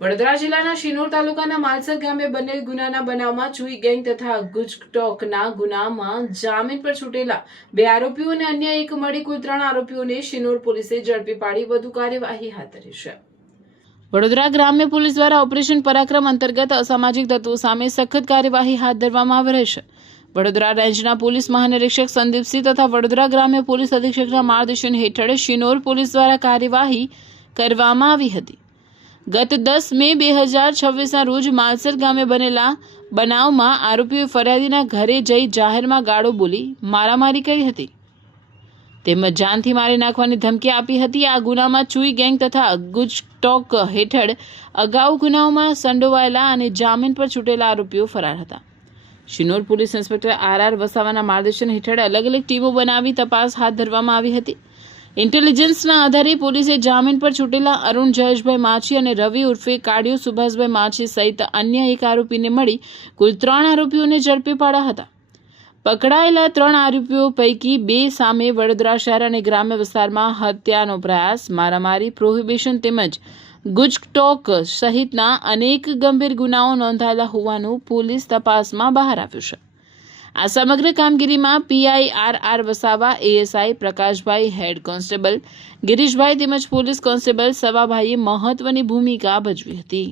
વડોદરા જિલ્લાના શિનોર તાલુકાના માલસર ગામે બનેલ ગુનાના બનાવમાં ચુઈ ગેંગ તથા ગુજટોકના ગુનામાં જામીન પર છૂટેલા 2 આરોપીઓ અને અન્ય એક મળી કુલ 3 આરોપીઓને શિનોર પોલીસે ઝડપી પાડી વધુ કાર્યવાહી હાથ ધરી છે। વડોદરા ગ્રામ્ય પોલીસ દ્વારા ઓપરેશન પરાક્રમ અંતર્ગત અસામાજિક તત્વો સામે સખત કાર્યવાહી હાથ ધરવામાં આવી રહી છે। વડોદરા રેન્જના પોલીસ મહાનિરીક્ષક સંદીપસિંહ તથા વડોદરા ગ્રામ્ય પોલીસ અધિક્ષકના માર્ગદર્શન હેઠળ શિનોર પોલીસ દ્વારા કાર્યવાહી કરવામાં આવી હતી। ગત 10 મે 2026ના રોજ માલસર ગામે બનેલા બનાવમાં આરોપીઓએ ફરિયાદીના ઘરે જઈ જાહેરમાં ગાળો બોલી મારામારી કરી હતી તેમજ જાનથી મારી નાખવાની ધમકી આપી હતી। આ ગુનામાં ચુઈ ગેંગ તથા ગુજટોક હેઠળ અગાઉ ગુનાઓમાં સંડોવાયેલા અને જામીન પર છૂટેલા આરોપીઓ ફરાર હતા। શિનોર પોલીસ ઇન્સ્પેક્ટર RR વસાવાના માર્ગદર્શન હેઠળ અલગ અલગ ટીમો બનાવી તપાસ હાથ ધરવામાં આવી હતી। ઇન્ટેલિજન્સના આધારે પોલીસે જામીન પર છૂટેલા અરુણ જયેશભાઈ માછી અને રવિ ઉર્ફે કાડિયો સુભાષભાઈ માછી સહિત અન્ય એક આરોપીને મળી કુલ 3 આરોપીઓને ઝડપી પાડ્યા હતા। પકડાયેલા 3 આરોપીઓ પૈકી 2 સામે વડોદરા શહેર અને ગ્રામ્ય વિસ્તારમાં હત્યાનો પ્રયાસ, મારામારી, પ્રોહિબિશન તેમજ ગુજટોક સહિતના અનેક ગંભીર ગુનાઓ નોંધાયેલા હોવાનું પોલીસ તપાસમાં બહાર આવ્યું છે। આ સમગ્ર કામગીરીમાં પીઆઈ RR વસાવા, ASI પ્રકાશભાઈ, હેડ કોન્સ્ટેબલ ગિરીશભાઈ તેમજ પોલીસ કોન્સ્ટેબલ સવાભાઈએ મહત્વની ભૂમિકા ભજવી હતી।